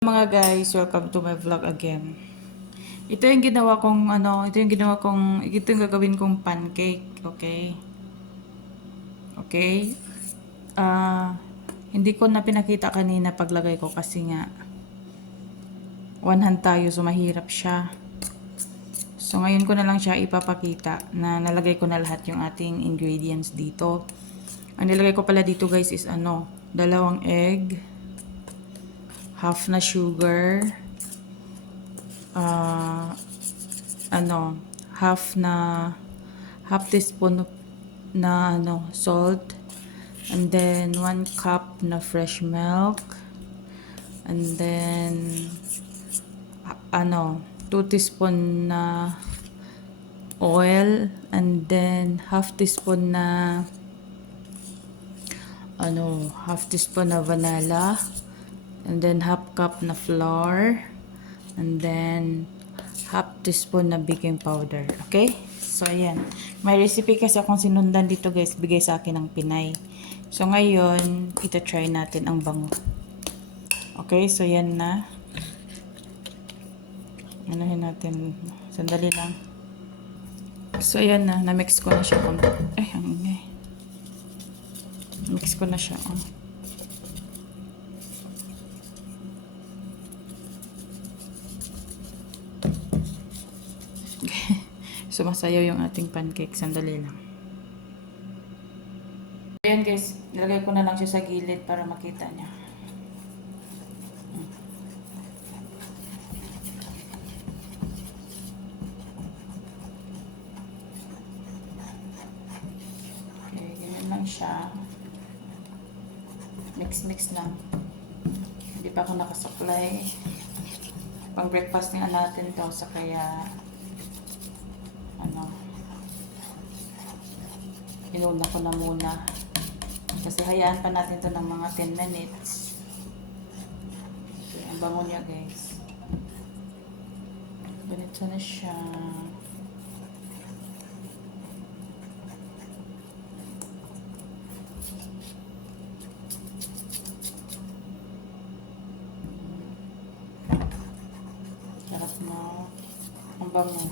Mga guys, welcome to my vlog again. Ito yung ginawa kong ito yung gagawin kong pancake, okay? Okay? Hindi ko na pinakita kanina paglagay ko kasi nga one hand tayo, so mahirap siya. So ngayon ko na lang siya ipapakita na nalagay ko na lahat yung ating ingredients dito. Ang nilagay ko pala dito guys is dalawang egg, half na sugar, uh, half teaspoon na salt, and then 1 cup na fresh milk, and then 2 teaspoon na oil, and then half teaspoon na vanilla, and then half cup na flour, and then half teaspoon na baking powder. Okay? So, ayan. May recipe kasi akong sinundan dito guys. Bigay sa akin ng Pinay. So, ngayon, ita-try natin ang bango. Okay? So, yan na. Anuhin natin. Sandali lang. So, ayan na. Na-mix ko na siya. Mix ko na siya. Sumasayaw yung ating pancake. Sandali lang. Ayan guys, nilagay ko na lang siya sa gilid para makita niya. Okay, ganyan lang siya. Mix lang. Hindi pa ako nakasupply. Pang breakfast nga natin to, sa kaya inuna ko na muna. Kasi hayaan pa natin to ng mga 10 minutes. Okay, ang bango niya guys. Ganito na siya. Sarap na. Ang bango.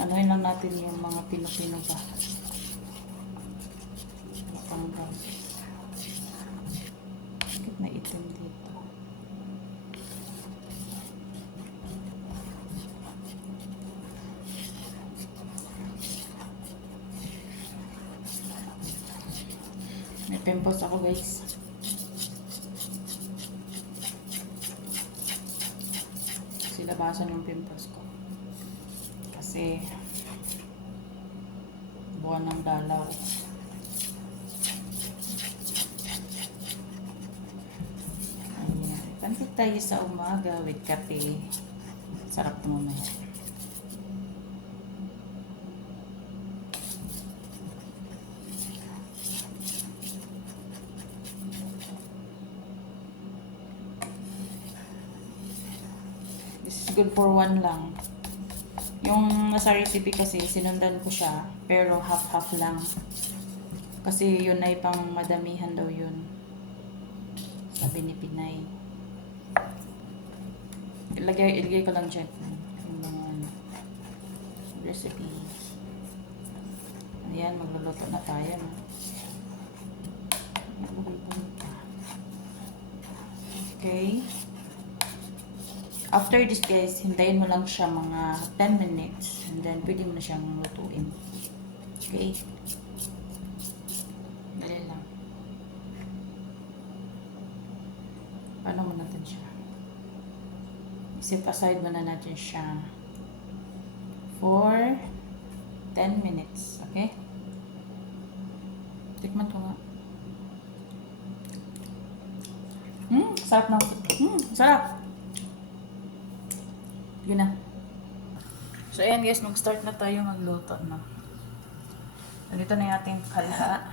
Anuhin lang natin yung mga pino-pino ba. Panggang. Bakit na itim dito? May pimples ako guys. Silabasan yung pimples ko. Kasi buwan ng dalaw. Ayan. Pansit tayo sa umaga with kape. Sarap naman yan. This is good for one lang. Yung nasa recipe kasi, sinundan ko siya, pero half-half lang. Kasi yun ay pang madamihan daw yun. Sabi ni Pinay. Ilagay ko lang dyan yung mga recipe. Ayan, magluluto na tayo. No? Okay. After this guys, hintayin mo lang siya mga 10 minutes. And then, pwede mo na siyang lutuin. Okay? Dali lang. Paano mo natin siya? Set aside muna natin siya for 10 minutes. Okay? Tikman ko nga. Sarap na. Sarap. Yun na. So, ayan guys, mag-start na tayo magluto, no? Nandito na yung ating kala.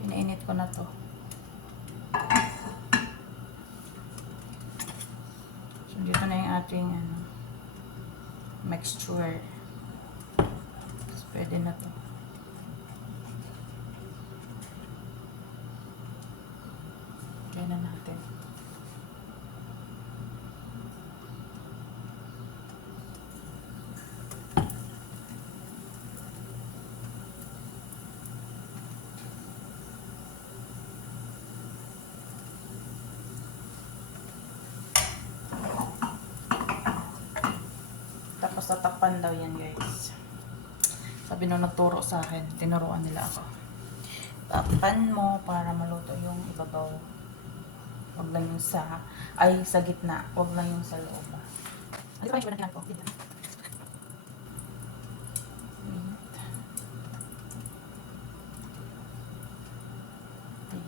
Pinainit ko na to. So, dito na yung ating mixture. So, pwede na to. Lagay na natin. Tapos tatakpan daw yan, guys. Sabi nung nagturo sa akin, tinuruan nila ako. Takpan mo para maluto yung ibabaw. Huwag lang yung sa gitna. Huwag lang yung sa loob. Ano pa yung siya ko?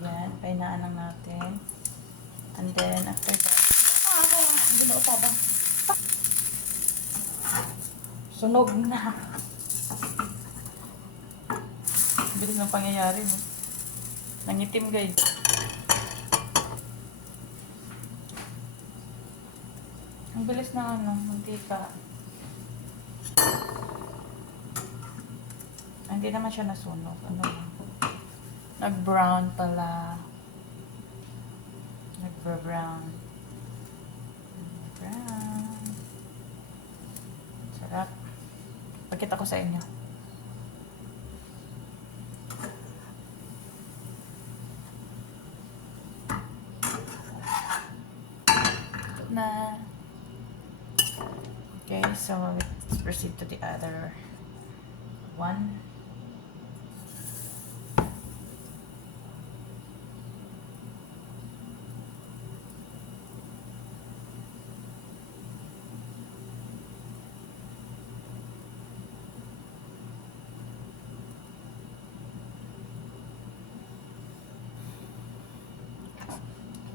Ayan, painaan lang natin. And then, after that, binuo pa ba? Sunog na. Bilis ng pangyayari, no? Nangitim, guys. Ang bilis na mantika. Hindi naman siya nasunog. Ano lang. Nag-brown pala. Nag-brown. Brown. Sarap. Pagkita ko sa inyo. Na. Okay, so let's proceed to the other one.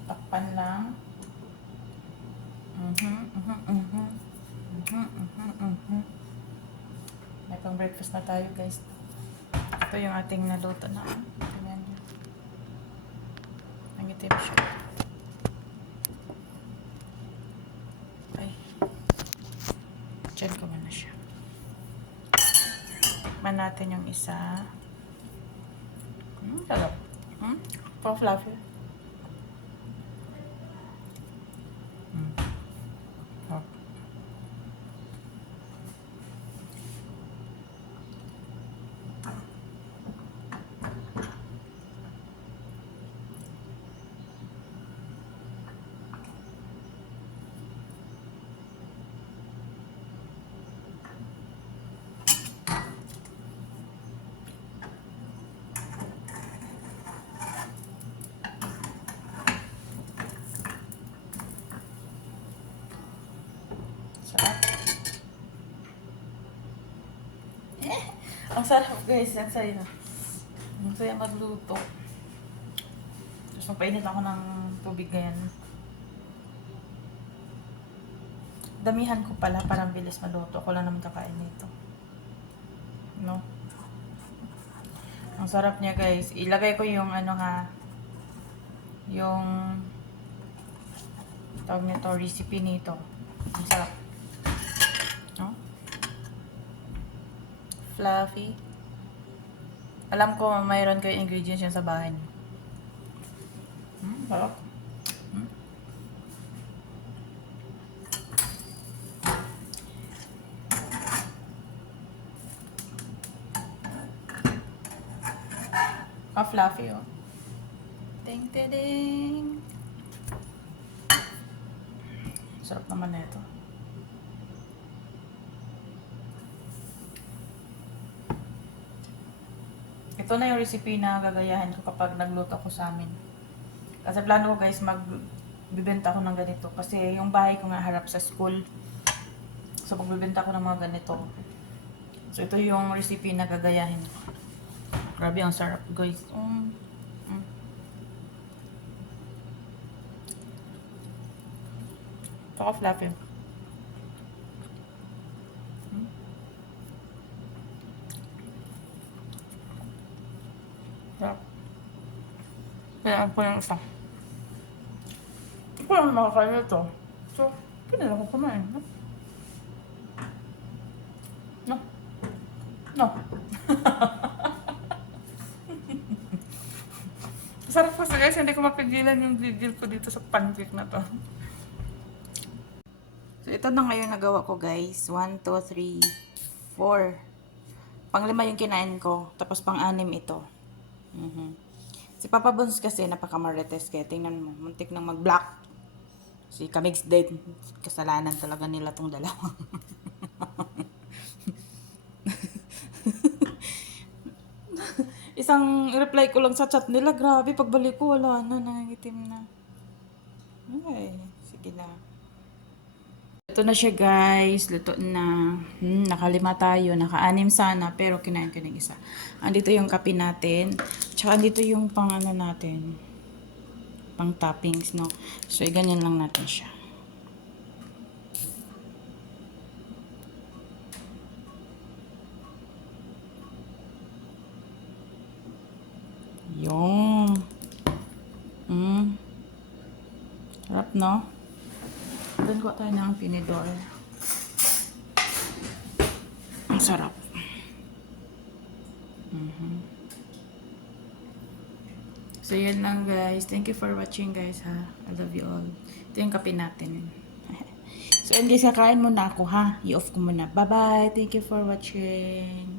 Takpan lang. May pang breakfast na tayo, guys. Ito yung ating naluto na. Tingnan nyo. Nangitim siya. Ay. Diyan ko muna siya. Tikman natin yung isa. Sarap. Pa-fluffy. Sarap. Ang sarap, guys. Ang saya. Ang saya magluto. Tapos magpainit ako ng tubig ngayon. Damihan ko pala para bilis maluto. Ako lang naman kakain nito. No? Ang sarap niya, guys. Ilagay ko yung yung tawag nito, recipe nito. Ang sarap. No? Fluffy. Alam ko mayroon kayo ingredients yan sa bahay niyo. Sarap. Fluffy, oh. Ding, ding, ding. Sarap naman na ito. Ito na yung recipe na gagayahin ko kapag nagluto ako sa amin. Kasi plano ko, guys, magbibenta ako ng ganito. Kasi yung bahay ko nga harap sa school. So, magbibenta ako ng mga ganito. So, ito yung recipe na gagayahin ko. Grabe, ang sarap, guys. Paka-fluffy. Sarap. Kaya ako yung isa. Hindi ko lang makakaya ito. So, pwede lang ako kumain. No? No? Sarap kasi guys, hindi ko mapigilan yung gigil ko dito sa pancake na to. So, ito na ngayon nagawa ko guys. 1, 2, 3, 4. Pang-5 yung kinain ko. Tapos pang-6 ito. Si Papa Bones kasi napaka-marites kaya tingnan mo. Muntik nang mag-block. Si Kamig's Date. Kasalanan talaga nila tong dalawa. Isang reply ko lang sa chat nila. Grabe, pagbalik ko wala na. Nangitim na. Ay, sige na. Ito na siya guys, luto na. Naka-5 tayo, naka-6 sana, pero kinain ko ng isa. Andito yung kape natin, tsaka andito yung pang ano natin, pang toppings, no? So, ganyan lang natin siya. Yung. Sarap, no? Doon ko tayo ng pinidor. Ang sarap. So, yun lang guys. Thank you for watching guys ha. I love you all. Ito yung kape natin. So, hindi kakain muna ako ha. I-off ko muna. Bye-bye. Thank you for watching.